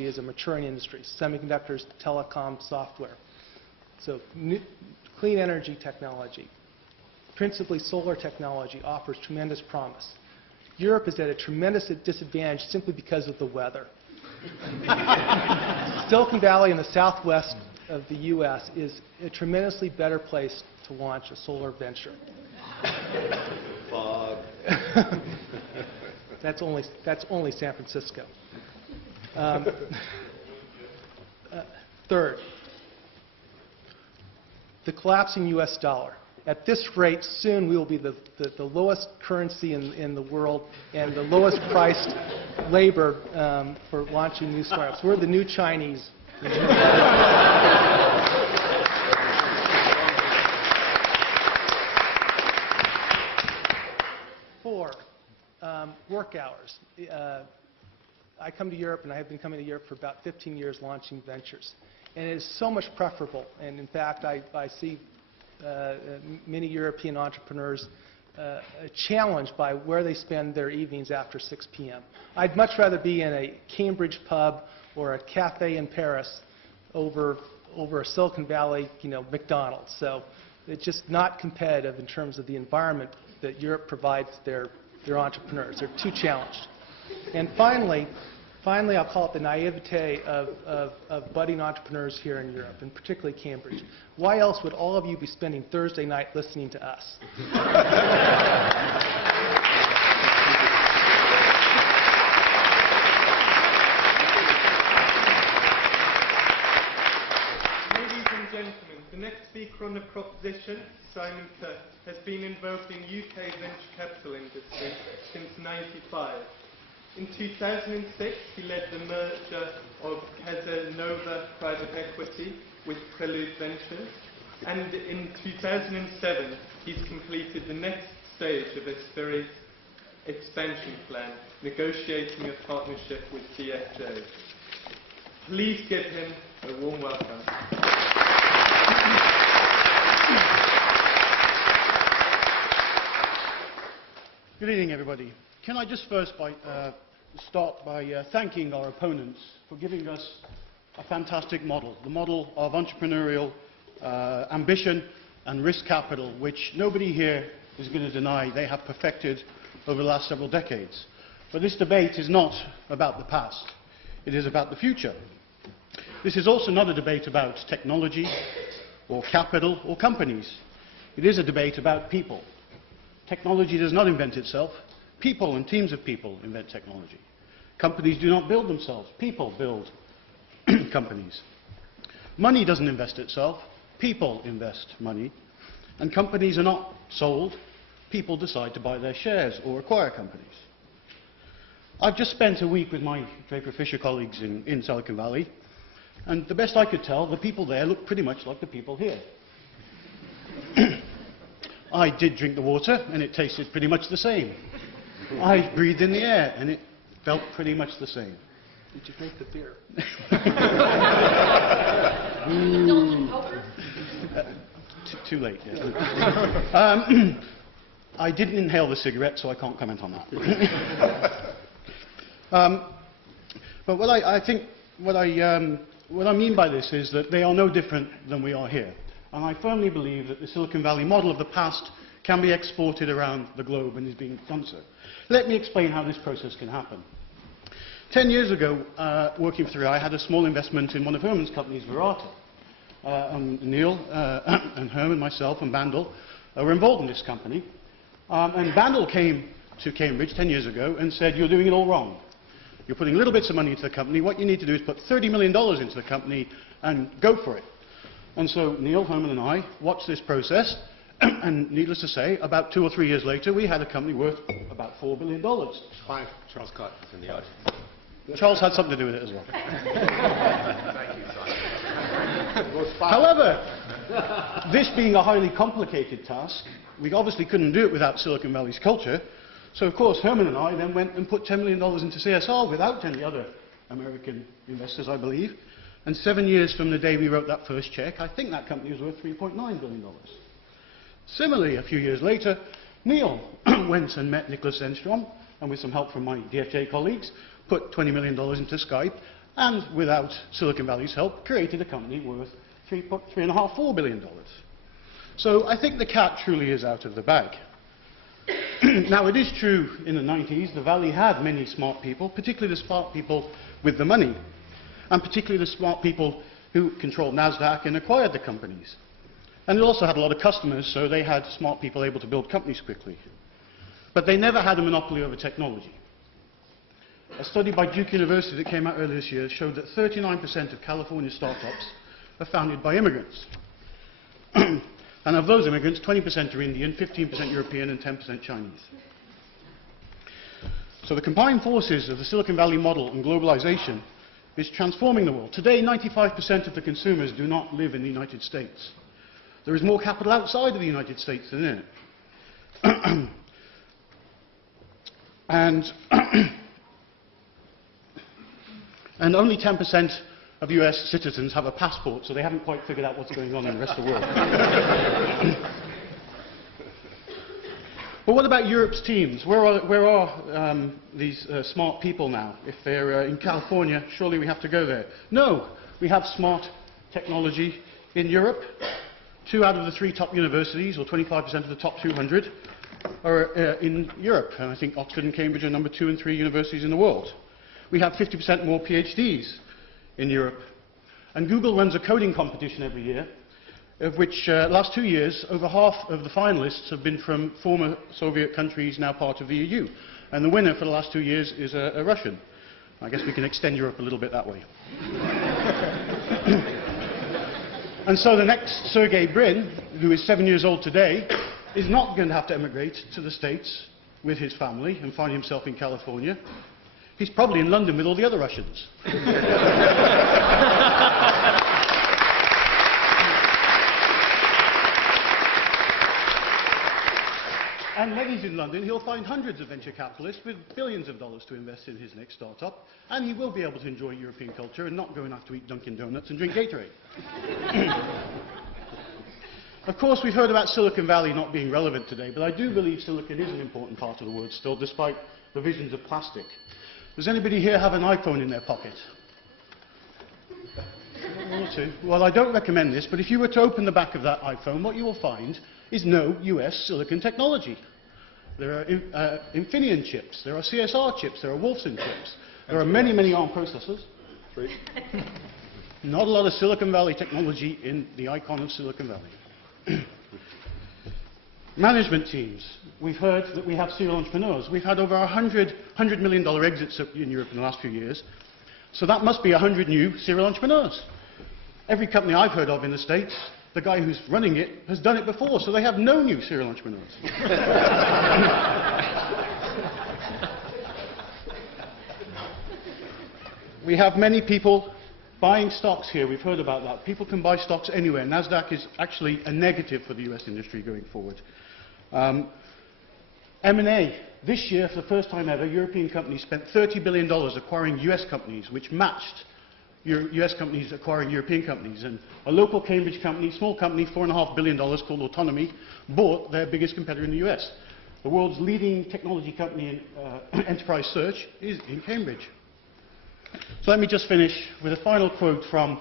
is a maturing industry, semiconductors, telecom, software. So clean energy technology, principally solar technology, offers tremendous promise. Europe is at a tremendous disadvantage simply because of the weather. Silicon Valley in the southwest of the U.S. is a tremendously better place to launch a solar venture. Fog. That's only San Francisco. Third, the collapsing U.S. dollar. At this rate, soon we will be the lowest currency in the world and the lowest priced labor for launching new startups. We're the new Chinese. Four, work hours. I come to Europe, and I have been coming to Europe for about 15 years launching ventures. And it is so much preferable. And in fact, I see many European entrepreneurs challenged by where they spend their evenings after 6 p.m. I'd much rather be in a Cambridge pub or a cafe in Paris over a Silicon Valley, McDonald's. So it's just not competitive in terms of the environment that Europe provides their entrepreneurs. They're too challenged. And finally, I'll call it the naivete of budding entrepreneurs here in Europe, and particularly Cambridge. Why else would all of you be spending Thursday night listening to us? Ladies and gentlemen, the next speaker on the proposition, Simon Kirk, has been involved in UK venture capital industry since '95. In 2006, he led the merger of Casanova Private Equity with Prelude Ventures. And in 2007, he's completed the next stage of his very expansion plan, negotiating a partnership with DFJ. Please give him a warm welcome. Good evening, everybody. Can I just first start by thanking our opponents for giving us a fantastic model, the model of entrepreneurial ambition and risk capital, which nobody here is going to deny they have perfected over the last several decades. But this debate is not about the past. It is about the future. This is also not a debate about technology or capital or companies. It is a debate about people. Technology does not invent itself. People and teams of people invent technology. Companies do not build themselves. People build companies. Money doesn't invest itself. People invest money. And companies are not sold. People decide to buy their shares or acquire companies. I've just spent a week with my Draper Fisher colleagues in Silicon Valley, and the best I could tell, the people there look pretty much like the people here. I did drink the water, and it tasted pretty much the same. I breathed in the air, and it felt pretty much the same. Did you drink the beer? Too late, yeah. I didn't inhale the cigarette, so I can't comment on that. But what I mean by this is that they are no different than we are here. And I firmly believe that the Silicon Valley model of the past can be exported around the globe and is being done so. Let me explain how this process can happen. 10 years ago, working for 3i, I had a small investment in one of Herman's companies, Verata. Neil and Herman, myself, and Bandel were involved in this company. And Bandel came to Cambridge 10 years ago and said, "You're doing it all wrong. You're putting little bits of money into the company. What you need to do is put $30 million into the company and go for it." And so Neil, Herman, and I watched this process. And needless to say, about 2 or 3 years later, we had a company worth about $4 billion. Hi, Charles Cott is in the audience. Charles had something to do with it as well. Thank you, Simon. However, this being a highly complicated task, we obviously couldn't do it without Silicon Valley's culture. So, of course, Herman and I then went and put $10 million into CSR without any other American investors, I believe. And 7 years from the day we wrote that first check, I think that company was worth $3.9 billion. Similarly, a few years later, Neil went and met Nicholas Enstrom, and with some help from my DFJ colleagues, put $20 million into Skype, and without Silicon Valley's help, created a company worth $3.5–4 billion. So I think the cat truly is out of the bag. Now, it is true in the 90s, the Valley had many smart people, particularly the smart people with the money, and particularly the smart people who controlled NASDAQ and acquired the companies. And it also had a lot of customers, so they had smart people able to build companies quickly. But they never had a monopoly over technology. A study by Duke University that came out earlier this year showed that 39% of California startups are founded by immigrants. And of those immigrants, 20% are Indian, 15% European, and 10% Chinese. So the combined forces of the Silicon Valley model and globalization is transforming the world. Today, 95% of the consumers do not live in the United States. There is more capital outside of the United States than in it. And only 10% of US citizens have a passport, so they haven't quite figured out what's going on in the rest of the world. But what about Europe's teams? Where are these smart people now? If they're in California, surely we have to go there. No, we have smart technology in Europe. 2 out of the 3 top universities, or 25% of the top 200, are in Europe. And I think Oxford and Cambridge are number 2 and 3 universities in the world. We have 50% more PhDs in Europe. And Google runs a coding competition every year, of which last 2 years, over half of the finalists have been from former Soviet countries now part of the EU. And the winner for the last 2 years is a Russian. I guess we can extend Europe a little bit that way. And so the next Sergey Brin, who is 7 years old today, is not going to have to emigrate to the States with his family and find himself in California. He's probably in London with all the other Russians. And when he's in London, he'll find hundreds of venture capitalists with billions of dollars to invest in his next startup, and he will be able to enjoy European culture and not go and have to eat Dunkin' Donuts and drink Gatorade. Of course, we've heard about Silicon Valley not being relevant today, but I do believe silicon is an important part of the world still, despite the visions of plastic. Does anybody here have an iPhone in their pocket? 1 or 2. Well, I don't recommend this, but if you were to open the back of that iPhone, what you will find is no US silicon technology. There are Infineon chips, there are CSR chips, there are Wolfson chips, there are many, many ARM processors. 3. Not a lot of Silicon Valley technology in the icon of Silicon Valley. Management teams. We've heard that we have serial entrepreneurs. We've had over $100 million exits in Europe in the last few years. So that must be 100 new serial entrepreneurs. Every company I've heard of in the States, the guy who's running it has done it before, so they have no new serial entrepreneurs. We have many people buying stocks here. We've heard about that. People can buy stocks anywhere. NASDAQ is actually a negative for the US industry going forward. M&A. This year, for the first time ever, European companies spent $30 billion acquiring US companies, which matched US companies acquiring European companies. And a local Cambridge company, small company, $4.5 billion, called Autonomy, bought their biggest competitor in the US. The world's leading technology company in enterprise search is in Cambridge. So let me just finish with a final quote from,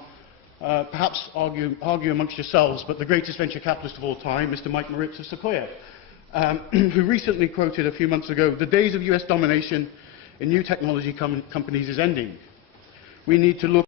perhaps argue amongst yourselves, but the greatest venture capitalist of all time, Mr. Mike Moritz of Sequoia, who recently quoted a few months ago, "The days of US domination in new technology companies is ending. We need to look